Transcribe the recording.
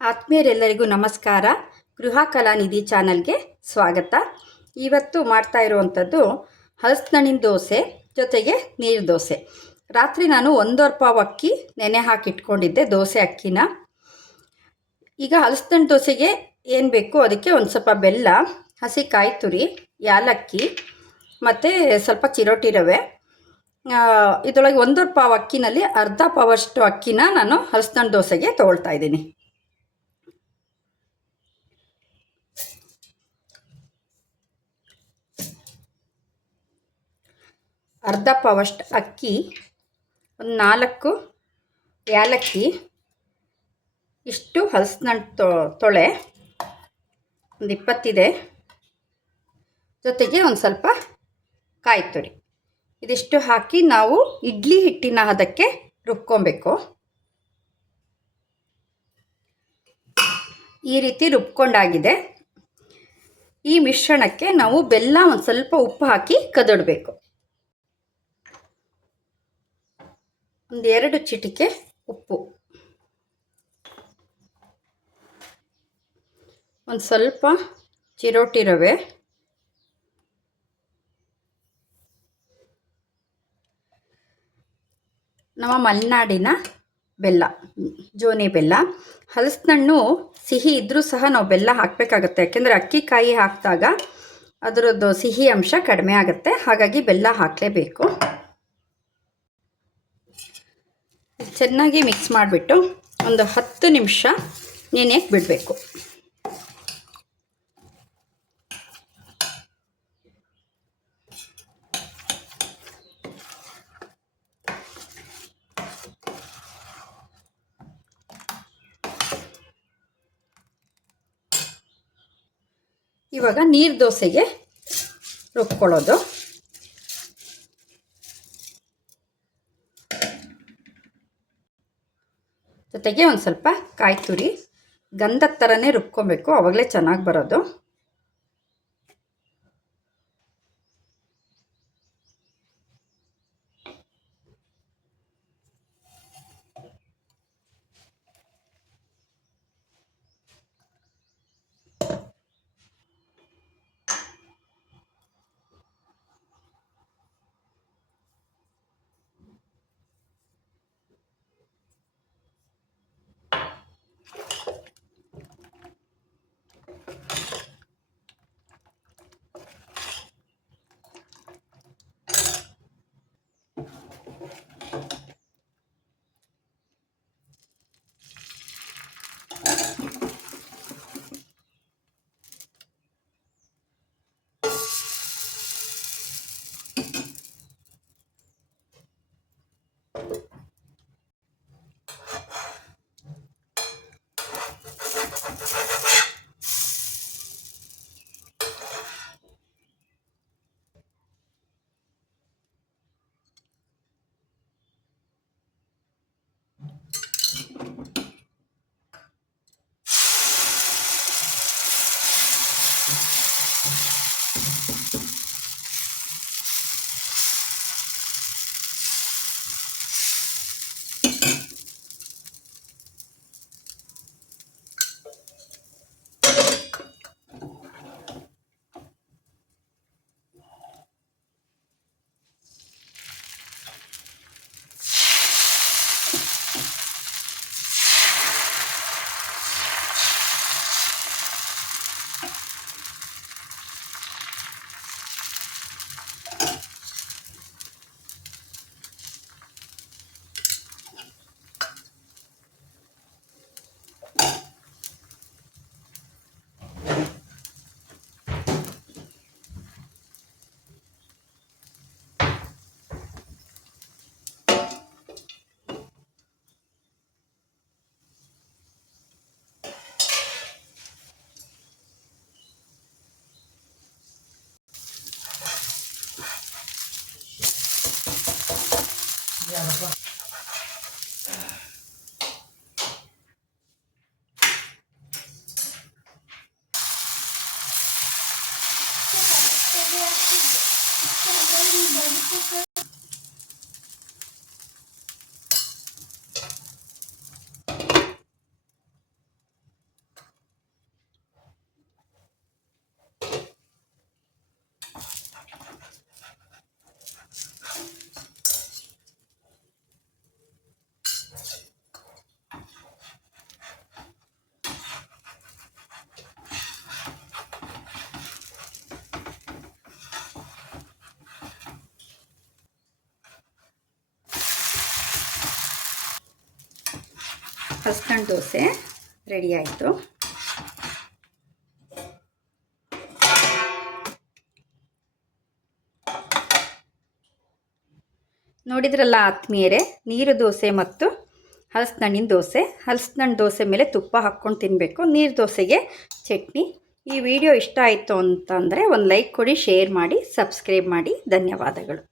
ಆತ್ಮೀಯರೆಲ್ಲರಿಗೂ ನಮಸ್ಕಾರ. ಗೃಹ ಕಲಾನಿಧಿ ಚಾನಲ್ಗೆ ಸ್ವಾಗತ. ಇವತ್ತು ಮಾಡ್ತಾ ಇರುವಂಥದ್ದು ಹಲಸಿನಣ್ಣಿನ ದೋಸೆ ಜೊತೆಗೆ ನೀರು ದೋಸೆ. ರಾತ್ರಿ ನಾನು 1.5 ಪಾವು ಅಕ್ಕಿ ನೆನೆ ಹಾಕಿಟ್ಕೊಂಡಿದ್ದೆ, ದೋಸೆ ಅಕ್ಕಿನ. ಈಗ ಹಲಸಿನಣ್ಣು ದೋಸೆಗೆ ಏನು ಬೇಕು ಅದಕ್ಕೆ ಒಂದು ಸ್ವಲ್ಪ ಬೆಲ್ಲ, ಹಸಿ ಕಾಯಿ ತುರಿ, ಯಾಲಕ್ಕಿ ಮತ್ತು ಸ್ವಲ್ಪ ಚಿರೋಟಿ ರವೆ. ಇದರೊಳಗೆ 1.5 ಪಾವು ಅಕ್ಕಿನಲ್ಲಿ ಅರ್ಧ ಪಾವಷ್ಟು ಅಕ್ಕಿನ ನಾನು ಹಲಸಿನಣ್ಣು ದೋಸೆಗೆ ತೊಗೊಳ್ತಾ ಇದ್ದೀನಿ. ಅರ್ಧ ಪಾವಷ್ಟು ಅಕ್ಕಿ, ಒಂದು 4 ಏಲಕ್ಕಿ, ಇಷ್ಟು ಹಲಸಿನಣ್ಣು ತೊಳೆ ಒಂದು 20 ಇದೆ, ಜೊತೆಗೆ ಒಂದು ಸ್ವಲ್ಪ ಕಾಯಿ ತುರಿ. ಇದಿಷ್ಟು ಹಾಕಿ ನಾವು ಇಡ್ಲಿ ಹಿಟ್ಟಿನ ಹದಕ್ಕೆ ರುಬ್ಕೊಬೇಕು. ಈ ರೀತಿ ರುಬ್ಕೊಂಡಾಗಿದೆ. ಈ ಮಿಶ್ರಣಕ್ಕೆ ನಾವು ಬೆಲ್ಲ, ಒಂದು ಸ್ವಲ್ಪ ಉಪ್ಪು ಹಾಕಿ ಕದಡಬೇಕು. ಒಂದು 2 ಚಿಟಿಕೆ ಉಪ್ಪು, ಒಂದು ಸ್ವಲ್ಪ ಚಿರೋಟಿ ರವೆ, ನಮ್ಮ ಮಲೆನಾಡಿನ ಬೆಲ್ಲ, ಜೋನಿ ಬೆಲ್ಲ. ಹಲಸಿನಣ್ಣು ಸಿಹಿ ಇದ್ದರೂ ಸಹ ನಾವು ಬೆಲ್ಲ ಹಾಕಬೇಕಾಗತ್ತೆ, ಯಾಕೆಂದರೆ ಅಕ್ಕಿ ಕಾಯಿ ಹಾಕಿದಾಗ ಅದರದ್ದು ಸಿಹಿ ಅಂಶ ಕಡಿಮೆ ಆಗುತ್ತೆ, ಹಾಗಾಗಿ ಬೆಲ್ಲ ಹಾಕಲೇಬೇಕು. ಚೆನ್ನಾಗಿ ಮಿಕ್ಸ್ ಮಾಡಿಬಿಟ್ಟು ಒಂದು 10 ನಿಮಿಷ ನೆನೆಯಕ್ಕೆ ಬಿಡಬೇಕು. ಇವಾಗ ನೀರು ದೋಸೆಗೆ ರುಬ್ಕೊಳ್ಳೋದು. ಜೊತೆಗೆ ಒಂದು ಸ್ವಲ್ಪ ಕಾಯಿ ತುರಿ, ಗಂಧದ ಥರನೇ ರುಬ್ಕೊಬೇಕು, ಆವಾಗಲೇ ಚೆನ್ನಾಗಿ ಬರೋದು. ಹಲಸಿನಣ್ಣು ದೋಸೆ ರೆಡಿ ಆಯಿತು. ನೋಡಿದ್ರಲ್ಲ ಆತ್ಮೀಯರೇ, ನೀರು ದೋಸೆ ಮತ್ತು ಹಲಸಿನಣ್ಣಿನ ದೋಸೆ. ಹಲಸಿನಣ್ಣು ದೋಸೆ ಮೇಲೆ ತುಪ್ಪ ಹಾಕ್ಕೊಂಡು ತಿನ್ನಬೇಕು, ನೀರು ದೋಸೆಗೆ ಚಟ್ನಿ. ಈ ವಿಡಿಯೋ ಇಷ್ಟ ಆಯಿತು ಅಂತಂದರೆ ಒಂದು ಲೈಕ್ ಕೊಡಿ, ಶೇರ್ ಮಾಡಿ, ಸಬ್ಸ್ಕ್ರೈಬ್ ಮಾಡಿ. ಧನ್ಯವಾದಗಳು.